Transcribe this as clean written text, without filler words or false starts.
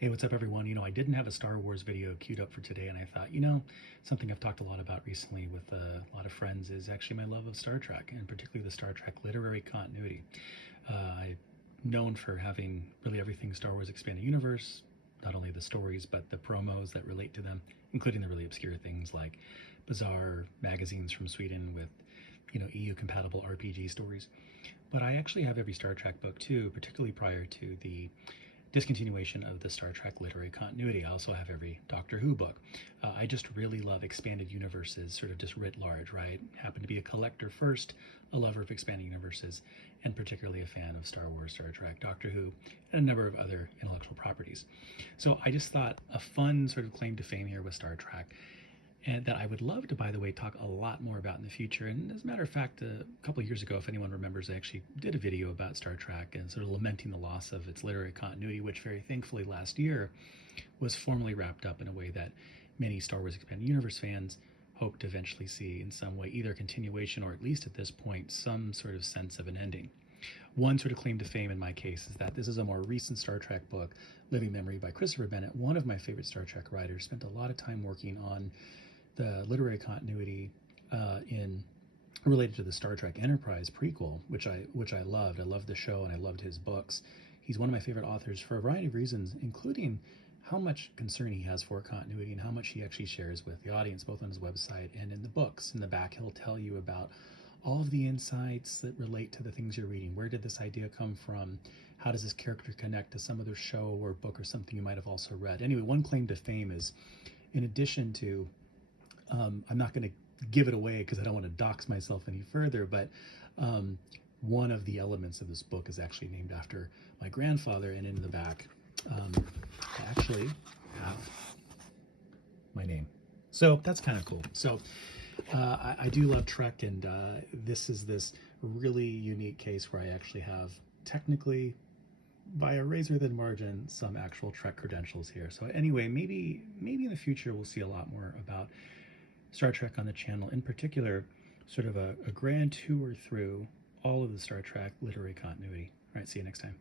Hey, what's up, everyone? I didn't have a Star Wars video queued up for today, and I thought, something I've talked a lot about recently with a lot of friends is actually my love of Star Trek, and particularly the Star Trek literary continuity. I'm known for having really everything Star Wars Expanded Universe, not only the stories, but the promos that relate to them, including the really obscure things like bizarre magazines from Sweden with, EU compatible RPG stories. But I actually have every Star Trek book too, particularly prior to the discontinuation of the Star Trek literary continuity. I also have every Doctor Who book. I just really love expanded universes, sort of just writ large, right? Happen to be a collector first, a lover of expanding universes, and particularly a fan of Star Wars, Star Trek, Doctor Who, and a number of other intellectual properties. So I just thought a fun sort of claim to fame here with Star Trek, and that I would love to, by the way, talk a lot more about in the future. And as a matter of fact, a couple of years ago, if anyone remembers, I actually did a video about Star Trek and sort of lamenting the loss of its literary continuity, which very thankfully last year was formally wrapped up in a way that many Star Wars Expanded Universe fans hope to eventually see in some way, either continuation or at least at this point, some sort of sense of an ending. One sort of claim to fame in my case is that this is a more recent Star Trek book, Living Memory by Christopher Bennett, one of my favorite Star Trek writers, spent a lot of time working on the literary continuity in related to the Star Trek Enterprise prequel, which I loved. I loved the show and I loved his books. He's one of my favorite authors for a variety of reasons, including how much concern he has for continuity and how much he actually shares with the audience, both on his website and in the books. In the back, he'll tell you about all of the insights that relate to the things you're reading. Where did this idea come from? How does this character connect to some other show or book or something you might have also read? Anyway, one claim to fame is, in addition to I'm not going to give it away because I don't want to dox myself any further, but one of the elements of this book is actually named after my grandfather, and in the back, I actually have my name. So that's kind of cool. So I do love Trek, and this is this really unique case where I actually have technically, by a razor thin margin, some actual Trek credentials here. So anyway, maybe in the future we'll see a lot more about Star Trek on the channel, in particular, sort of a grand tour through all of the Star Trek literary continuity. All right, see you next time.